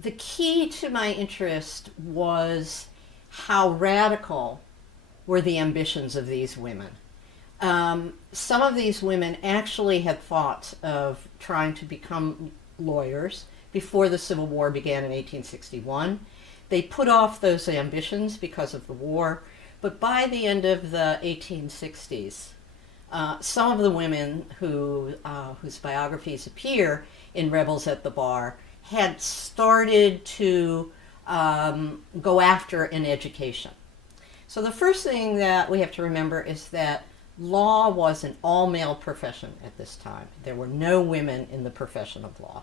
the key to my interest was how radical were the ambitions of these women. Some of these women actually had thoughts of trying to become lawyers before the Civil War began in 1861. They put off those ambitions because of the war, but by the end of the 1860s, some of the women whose biographies appear in Rebels at the Bar had started to go after an education. So the first thing that we have to remember is that law was an all-male profession at this time. There were no women in the profession of law.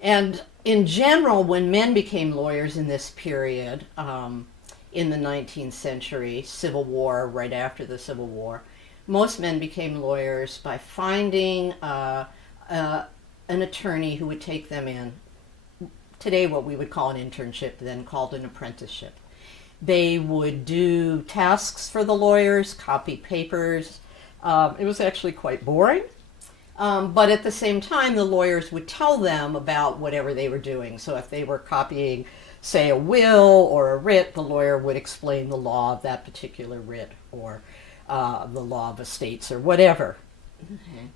And in general, when men became lawyers in this period, in the 19th century, Civil War, right after the Civil War, most men became lawyers by finding an attorney who would take them in. Today, what we would call an internship, then called an apprenticeship. They would do tasks for the lawyers, copy papers. It was actually quite boring. But at the same time, the lawyers would tell them about whatever they were doing. So if they were copying, say, a will or a writ, the lawyer would explain the law of that particular writ or the law of estates or whatever. Okay.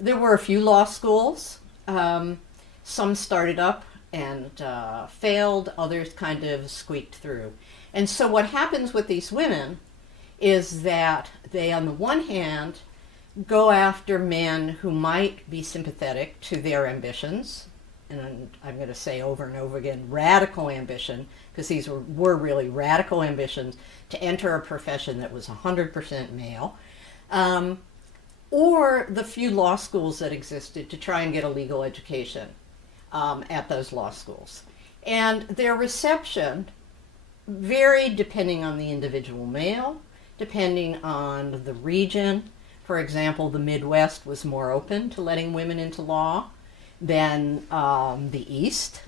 There were a few law schools. Some started up and failed. Others kind of squeaked through. And so what happens with these women is that they, on the one hand, go after men who might be sympathetic to their ambitions. And I'm going to say over and over again, radical ambition, because these were really radical ambitions to enter a profession that was 100% male. Or the few law schools that existed to try and get a legal education at those law schools. And their reception varied depending on the individual male, depending on the region. For example, the Midwest was more open to letting women into law than the East.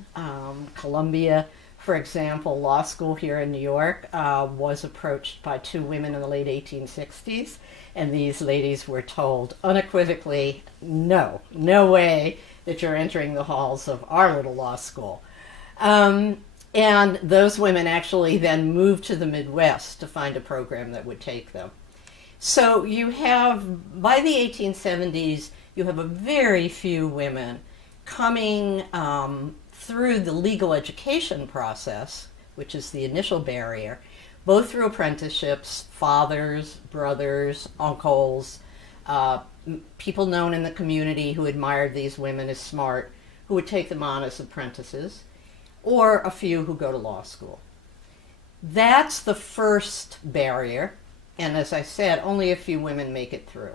Columbia, for example, law school here in New York was approached by two women in the late 1860s, and these ladies were told unequivocally, no way that you're entering the halls of our little law school. And those women actually then moved to the Midwest to find a program that would take them. So you have, by the 1870s, you have a very few women coming through the legal education process, which is the initial barrier, both through apprenticeships, fathers, brothers, uncles, people known in the community who admired these women as smart, who would take them on as apprentices, or a few who go to law school. That's the first barrier, and as I said, only a few women make it through.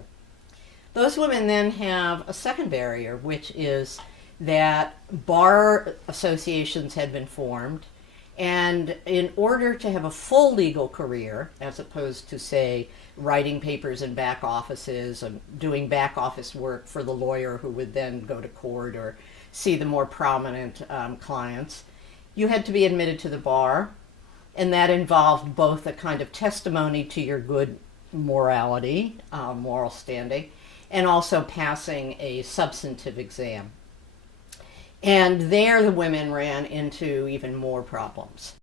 Those women then have a second barrier, which is that bar associations had been formed, and in order to have a full legal career, as opposed to, say, writing papers in back offices and doing back office work for the lawyer who would then go to court or see the more prominent clients, you had to be admitted to the bar, and that involved both a kind of testimony to your good morality, moral standing, and also passing a substantive exam. And there the women ran into even more problems.